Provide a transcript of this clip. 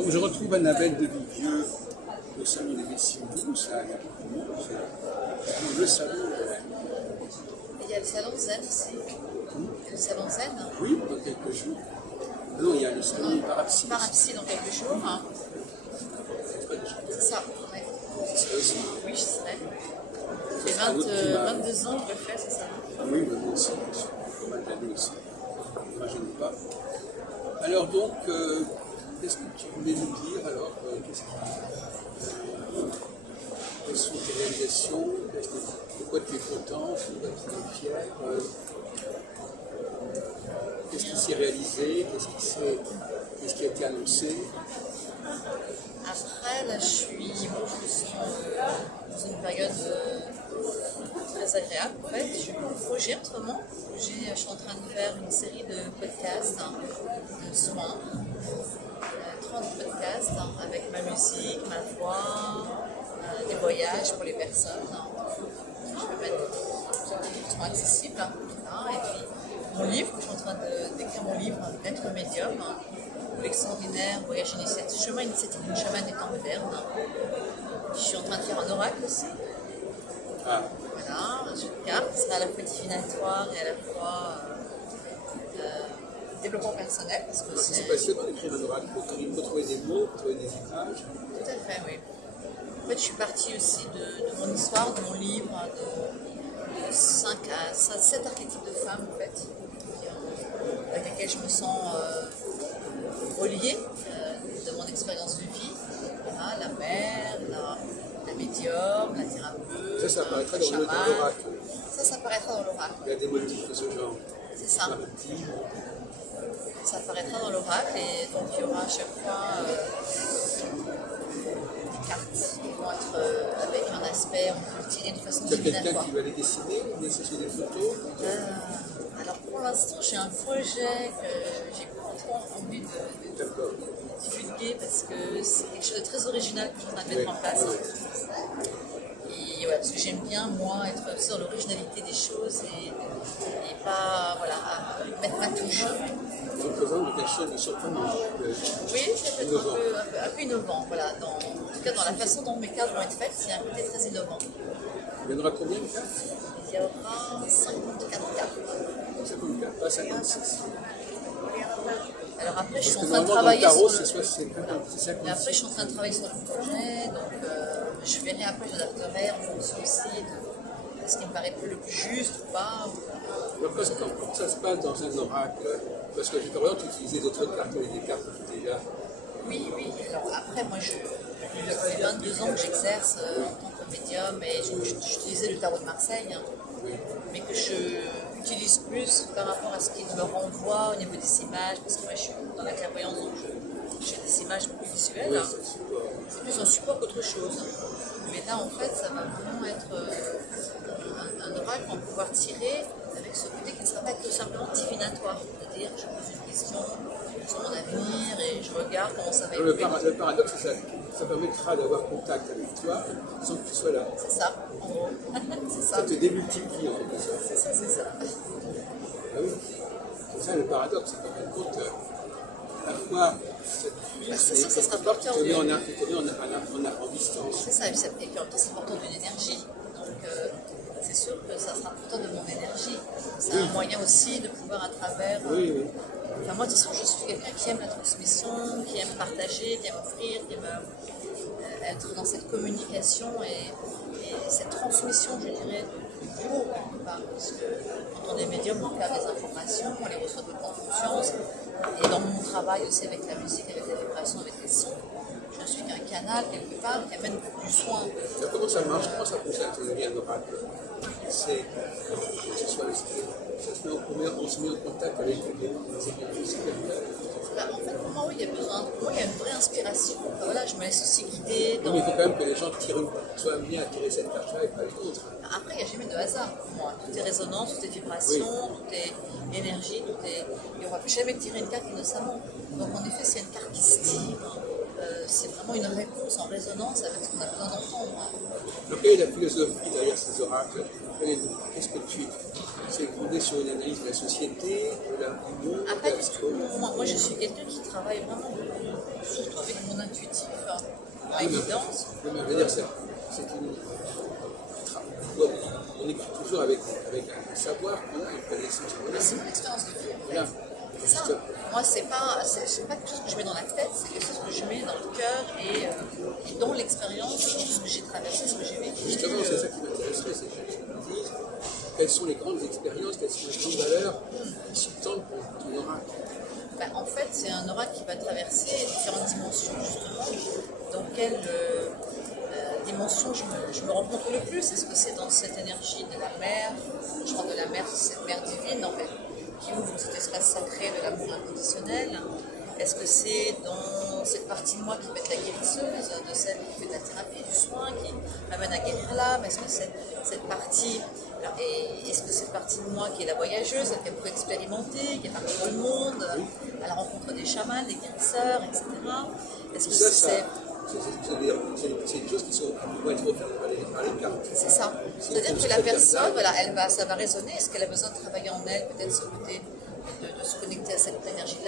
Donc je retrouve Annabelle de Vivieux au salon des Messieurs 12, là, il y a beaucoup de monde, c'est le salon. Il y a le salon Zen aussi. Le salon Zen. Oui, dans quelques jours. Non, il y a le salon Parapsy. Parapsy dans quelques jours. C'est ça, ouais. C'est ça aussi. Oui, je serai. Ça J'ai sera un autre qui m'a- 22 ans que je le fais, c'est ça. Oui, mais moi aussi, bien sûr. Pas mal d'années aussi. Moi, je n'ai pas. Alors donc, qu'est-ce que tu voulais nous dire alors quelles sont tes réalisations? De quoi tu es content? De quoi tu es fier? Qu'est-ce qui s'est réalisé? Qu'est-ce qui a été annoncé? Après, là, je suis dans une période très agréable. En fait, j'ai beaucoup de projets en ce moment. Je suis en train de faire une série de podcasts, de soins, 30 podcasts avec ma musique, ma voix, des voyages pour les personnes. Je vais mettre qui sont accessibles. Voilà. Et puis, mon livre, je suis en train d'écrire mon livre, Maître médium. L'extraordinaire voyage initiatique, chemin initiatique d'une chamane des temps modernes. Je suis en train de faire un oracle aussi. Ah, Voilà, un jeu de cartes qui sera à la fois divinatoire et à la fois développement personnel. Parce que c'est passionnant d'écrire un oracle pour trouver des mots, pour trouver des images. Tout à fait, oui. En fait, je suis partie aussi de mon histoire, de mon livre, de 5 à 7 archétypes de femmes, en fait, avec lesquels je me sens reliée de mon expérience de vie. Voilà, la mère, la médium, la thérapeute, Ça apparaîtra le dans chaman. l'oracle. Ça apparaîtra dans l'oracle. Il y a des motifs de ce genre. C'est ça. Narratifs. Ça apparaîtra dans l'oracle et donc il y aura à chaque fois des cartes qui vont être avec un aspect, on peut le tirer de façon Il y a quelqu'un divinatoire. qui va les dessiner, ou bien c'est sur des photos? Alors pour l'instant, j'ai un projet que j'ai pas trop envie de D'accord. divulguer parce que c'est quelque chose de très original que je suis en train de mettre en place. Et ouais, parce que j'aime bien, moi, être aussi dans l'originalité des choses et pas, voilà, à mettre ma touche. Ça représente quelque chose de surprenant. Oui, ça peut être un peu innovant, voilà. En tout cas, dans la façon dont mes cartes vont être faites, c'est un côté très innovant. Il y en aura combien de cartes? Il y aura 54 cartes. 54, pas 56. Alors après, je suis en Parce train de que travailler normalement, dans le sur tarot, le... c'est 56. Et après, je suis en train de travailler sur le projet, donc je verrai après, j'adapterai en fonction aussi de ce qui me paraît le plus juste ou pas. Alors, comment ça se passe dans un oracle? Parce que j'ai par exemple utilisé d'autres cartes, des cartes que déjà. Oui. Alors après, moi, ça fait 22 ans que j'exerce en tant que médium et j'utilisais le tarot de Marseille, mais que je utilise plus par rapport à ce qu'il me renvoie au niveau des images, parce que moi, je suis dans la clairvoyance, donc j'ai des images beaucoup visuelles. Oui, c'est super. C'est plus un support qu'autre chose. Mais là, en fait, ça va vraiment être un oracle qu'on va pouvoir tirer avec ce côté qui ne sera pas tout simplement divinatoire. C'est-à-dire, je pose une question sur mon avenir et je regarde comment ça va Le évoluer. paradoxe, c'est ça permettra d'avoir contact avec toi sans que tu sois là. C'est ça, en gros. C'est ça. Ça te démultiplie en quelque sorte. C'est ça, c'est ça. Ah oui. C'est ça le paradoxe, c'est qu'en fin de compte, à la fois, Ça sera porteur tu te mets d'une... en distance. C'est ça, et puis en même temps, c'est porteur d'une énergie. Donc, c'est sûr que ça sera porteur de mon énergie. C'est un moyen aussi de pouvoir à travers... Oui. Enfin, moi, de toute façon, je suis quelqu'un qui aime la transmission, qui aime partager, qui aime offrir, qui aime être dans cette communication et cette transmission, je dirais, du gros quelque part. Parce que quand on est médium, on perd des informations, on les reçoit de grande conscience. Et dans mon travail aussi avec la musique, avec les vibrations, avec les sons, je ne suis qu'un canal quelque part qui amène du soin. Alors, comment ça marche? Comment ça fonctionne quand on devient un oracle? C'est on se met en contact avec les énergies supérieures. En fait, pour moi, oui, il y a besoin. Pour moi, il y a une vraie inspiration. Voilà, je me laisse aussi guider. Oui, mais il faut quand même que les gens soient amenés à tirer cette carte-là et pas les autres. Après, il n'y a jamais de hasard pour moi. Tout est résonance, tout est vibration, tout est énergie, tout est... Et on ne va jamais tirer une carte innocemment. Donc, en effet, s'il y a une carte qui se tire, c'est vraiment une réponse en résonance avec ce qu'on a besoin d'entendre. Donc, quelle est la philosophie derrière ces oracles? Qu'est-ce que tu... C'est fondé sur une analyse de la société, du monde, Après, de la psychologie. moi, je suis quelqu'un qui travaille vraiment surtout avec mon intuitif, ma Oui, mais- évidence. oui, mais je veux dire, c'est une. On écrit toujours avec un savoir qu'on a, une connaissance qu'on a. C'est mon expérience de vie. Voilà. C'est ça. Moi, c'est pas quelque chose que je mets dans la tête, c'est quelque chose que je mets dans le cœur et dans l'expérience, ce que j'ai traversé, ce que j'ai vécu. Justement, c'est ça qui m'intéresserait, c'est que tu me dises quelles sont les grandes expériences, quelles sont les grandes valeurs qui subtendent ton oracle. Ben, en fait, c'est un oracle qui va traverser différentes dimensions, justement. Dans quelle dimension je me rencontre le plus? Est-ce que c'est dans cette énergie de la mer? Je parle de la mer, cette mer divine, en fait, qui ouvre cet espace sacré de l'amour inconditionnel. Est-ce que c'est dans cette partie de moi qui va être la guérisseuse, de celle qui fait de la thérapie, du soin, qui m'amène à guérir l'âme? Est-ce que c'est cette partie, est-ce que cette partie de moi qui est la voyageuse, celle qui a beaucoup expérimenté, qui est partie dans le monde, à la rencontre des chamans, des guérisseurs, etc. Est-ce que c'est des choses qui vont être offertes par les cartes. c'est ça. C'est-à-dire que la personne, voilà, ça va résonner. Est-ce qu'elle a besoin de travailler en elle, peut-être ce côté de se connecter à cette énergie